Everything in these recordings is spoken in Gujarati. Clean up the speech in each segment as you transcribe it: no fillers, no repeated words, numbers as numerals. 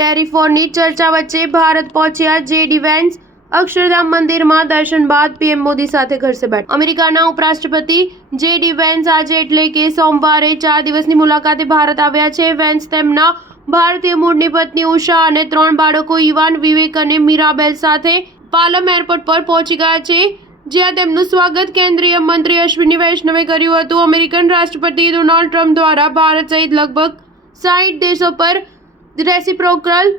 ટેરિફોની ચર્ચા વચ્ચે ભારત પહોંચ્યા જેડી વેન્સ। અક્ષરધામ મંદિરમાં દર્શન બાદ પીએમ મોદી સાથે કરશે બેઠક। અમેરિકાના ઉપરાષ્ટ્રપતિ જેડી વેન્સ આજે એટલે કે સોમવારે 4 દિવસની મુલાકાતે ભારત આવ્યા છે। વેન્સ તેમના ભારતીય મૂળની પત્ની ઉષા અને 3 બાળકો ઇવાન, વિવેક અને મીરાબેલ સાથે પાલમ એરપોર્ટ પર પહોંચી ગયા છે, જ્યાં તેમનું સ્વાગત કેન્દ્રીય મંત્રી અશ્વિની વૈષ્ણવે કર્યું હતું। અમેરિકન રાષ્ટ્રપતિ ડોનાલ્ડ ટ્રમ્પ દ્વારા ભારત સહિત લગભગ 60 દેશો પર રેસિપ્રોકલ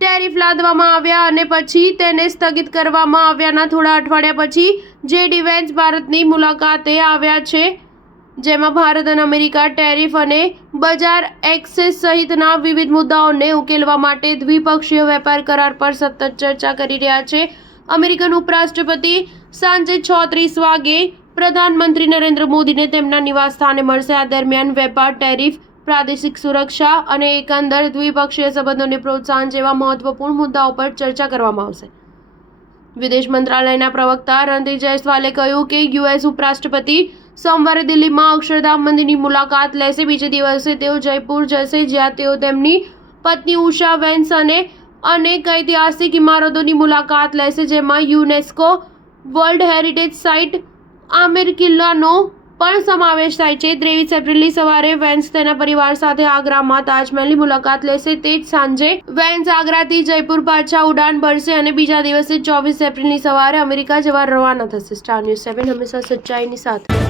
ટેરિફ લાદવામાં આવ્યા અને પછી તેને સ્થગિત કરવામાં આવ્યાના થોડા અઠવાડિયા પછી જેડી વેન્સ ભારતની મુલાકાતે આવ્યા છે, જેમાં ભારત અને અમેરિકા ટેરિફ અને બજાર એક્સેસ સહિતના વિવિધ મુદ્દાઓને ઉકેલવા માટે દ્વિપક્ષીય વેપાર કરાર પર સતત ચર્ચા કરી રહ્યા છે। અમેરિકન ઉપરાષ્ટ્રપતિ સાંજે 6:30 વાગે પ્રધાનમંત્રી નરેન્દ્ર મોદીને તેમના નિવાસસ્થાને મળશે। આ દરમિયાન વેપાર, ટેરિફ, પ્રાદેશિક સુરક્ષા અને એકંદર દ્વિપક્ષીય સંબંધોને પ્રોત્સાહન જેવા મહત્વપૂર્ણ મુદ્દાઓ પર ચર્ચા કરવામાં આવશે। વિદેશ મંત્રાલયના પ્રવક્તા રણધીર જયસ્વાલે કહ્યું કે યુએસ ઉપરાષ્ટ્રપતિ સોમવારે દિલ્હીમાં અક્ષરધામ મંદિરની મુલાકાત લેશે। બીજે દિવસે તેઓ જયપુર જશે, જ્યાં તેઓ તેમની પત્ની ઉષા વેન્સ અને અનેક ઐતિહાસિક ઇમારતોની મુલાકાત લેશે, જેમાં UNESCO world heritage site Amer કિલ્લાનો પણ સમાવેશ થાય છે। 23 એપ્રિલની સવારે વેન્સ તેના પરિવાર સાથે આગ્રામાં તાજમહેલની મુલાકાત લેશે। તે જ સાંજે વેન્સ આગ્રાથી જયપુર પાછા ઉડાન ભરશે અને બીજા દિવસે 24 એપ્રિલની સવારે અમેરિકા જવા રવાના થશે। સ્ટાર ન્યૂઝ 7 હંમેશા સચ્ચાઈની સાથે।